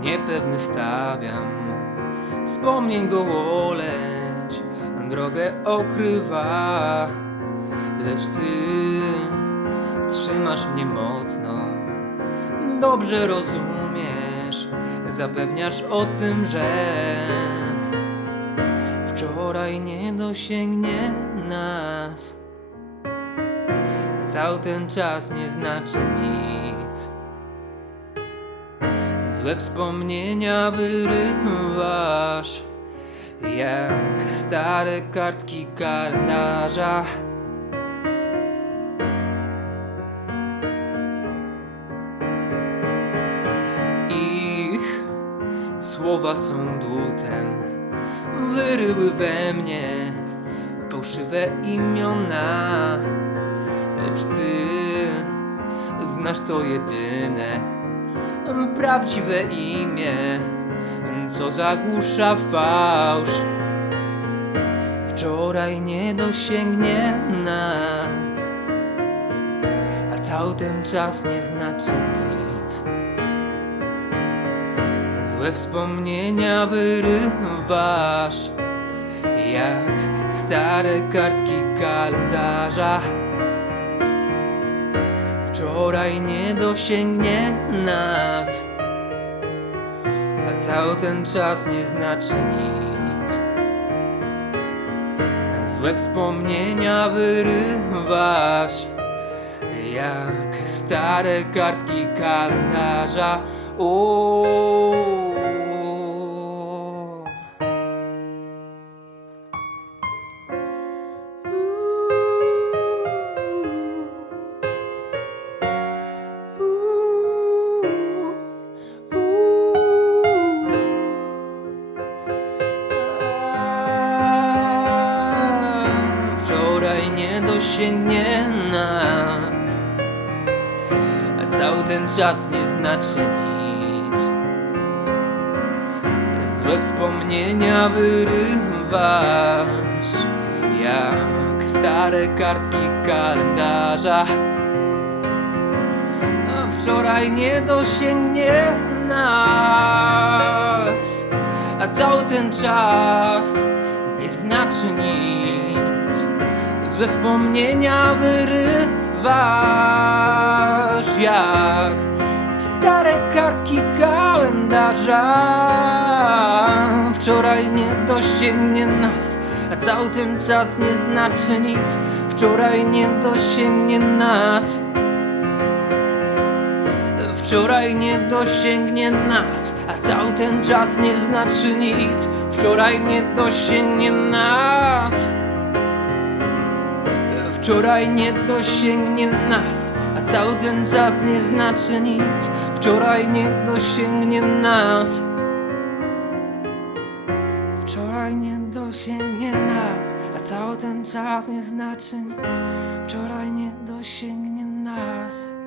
niepewny stawiam. Wspomnień gołoleć Drogę okrywa. Lecz ty trzymasz mnie mocno. Dobrze rozumiesz Zapewniasz o tym, że Wczoraj nie dosięgnie nas. Cały ten czas nie znaczy nic Złe wspomnienia wyrywasz Jak stare kartki kalendarza. Ich słowa są dłutem Wyryły we mnie fałszywe imiona. Lecz ty znasz to jedyne prawdziwe imię, co zagłusza fałsz. Wczoraj nie dosięgnie nas, a cały ten czas nie znaczy nic. Złe wspomnienia wyrywasz, jak stare kartki kalendarza. Wczoraj nie dosięgnie nas A cały ten czas nie znaczy nic Złe wspomnienia wyrywasz Jak stare kartki kalendarza. Dosięgnie nas, a cały ten czas nie znaczy nic. Złe wspomnienia wyrywasz, jak stare kartki kalendarza. A wczoraj nie dosięgnie nas, a cały ten czas nie znaczy nic. Złe wspomnienia wyrywasz jak stare kartki kalendarza. Wczoraj nie dosięgnie nas, a cały ten czas nie znaczy nic. Wczoraj nie dosięgnie nas. Wczoraj nie dosięgnie nas, a cały ten czas nie znaczy nic. Wczoraj nie dosięgnie nas. Wczoraj nie dosięgnie nas, a cały ten czas nie znaczy nic. Wczoraj nie dosięgnie nas. Wczoraj nie dosięgnie nas, a cały ten czas nie znaczy nic. Wczoraj nie dosięgnie nas.